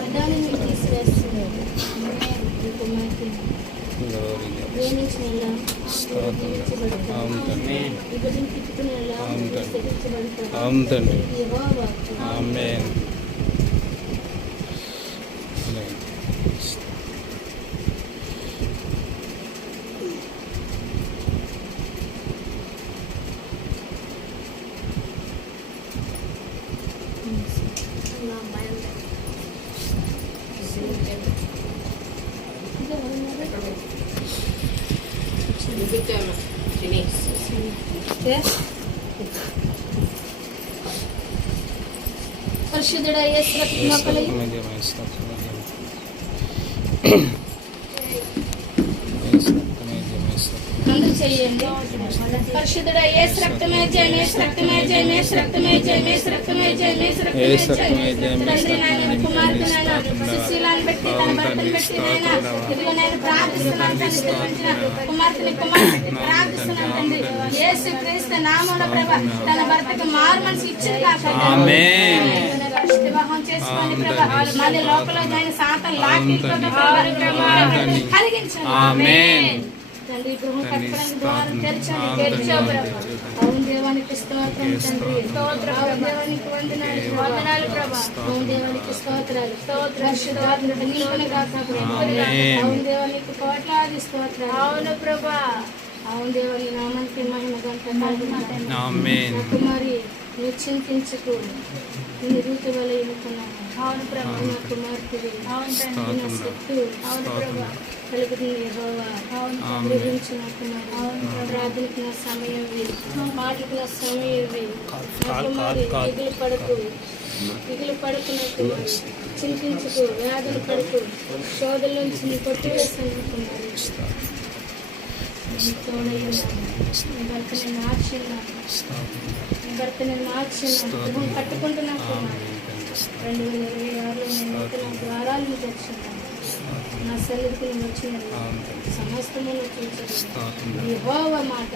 అర్థాన్ని మీరు తీసివేస్తున్నారు. ఈ కుమార్తె ప్రేమించినలా ఈ బిడ్డను తిప్పుకునేలా స్థితించబడతారు. యెహోవా ఆమేన్. పరిశుద్ధుడా యేసు రక్తములో అందరూ చేయండి. పరిశుద్ధుడా యేసు రక్తమే జయం, యేసు రక్తమే జయం, యేసు రక్తమే జయం, యేసు రక్తమే జయం, యేసు రక్తమే జయం. తండ్రి నాయన కుమార్తె నాయన సుశీలాన్ని బట్టి తన భర్తను బట్టి నాయన ఇదిగో నేను ప్రార్థిస్తున్నాను తండ్రి. ప్రేమించిన కుమార్తెని ప్రార్థిస్తున్నాను తండ్రి. యేసు క్రీస్తు నామములో ప్రభా తన భర్తకు మారు మనసు ఇచ్చింది కాక వివాహం చేసుకొని ప్రభా మళ్ళీ లోపల ఆయన సాతం లాక్కి కలిగించండి తండ్రి. గృహం కట్టడానికి ద్వారం తెరిచావు. అవును దేవానికి స్తోత్రం తండ్రి. అవును దేవానికి వందనాలు ప్రభా. అవును దేవానికి స్తోత్రాలు. పరిశుద్ధాత్మక నీకునే గాక ప్రభా. అవును దేవానికి కోట్లాది స్తోత్రాలు. అవును ప్రభా. అవును దేవాని నామానికి మహిమ గంట. కుమారి నువ్వు చింతించకు, నేను ఋతు వల్ల ఎన్నుకున్నాను. అవును ప్రభా. నా కుమార్తెవి నా శక్తి. అవును ప్రభా. కలుగుతుంది యెహోవా. గ్రహించిన కుమారి ప్రార్థనకు నా సమయం ఇవి, పాటలకు నా సమయం ఇవి. నా కుమారి దిగులు పడకు నా కుమారి, చింతించకు, వ్యాధులు పడకు, శోధల నుంచి నీ కొట్టివేస్తాను కుమారి. భర్త నేను మార్చున్నాను, భర్త నేను మార్చున్నాను. గృహం కట్టుకుంటున్నాను కుమారి. 2026లో నేను నూతన ద్వారాలను తెచ్చున్నాను. నా సన్నిధికి వచ్చిన సమస్తమును చూచాను. యెహోవా మాట.